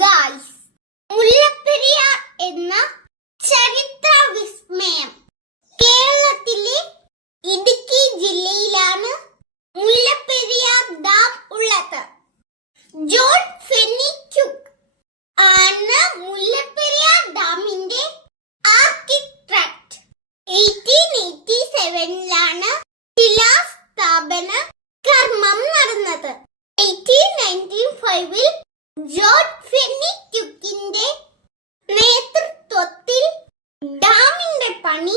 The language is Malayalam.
ഗായ്സ്, മുല്ലപ്പെരിയാർ എന്ന ചരിത്ര വിസ്മയം കേരളത്തിലെ ഇടുക്കി ജില്ലയിലാണ് മുല്ലപ്പെരിയാർ ഡാം ഉള്ളത്. ജോൺ ഫെന്നിക്യുക്ക് ആണ് മുല്ലപ്പെരിയാർ ഡാമിന്റെ ആർക്കിടെക്ട്. 1887 ശിലാസ്ഥാപന കർമ്മം നടന്നത്. 1895 ജോൺ ഫെന്നിക്യുക്കിന്റെ നേതൃത്വത്തിൽ ഡാമിന്റെ പണി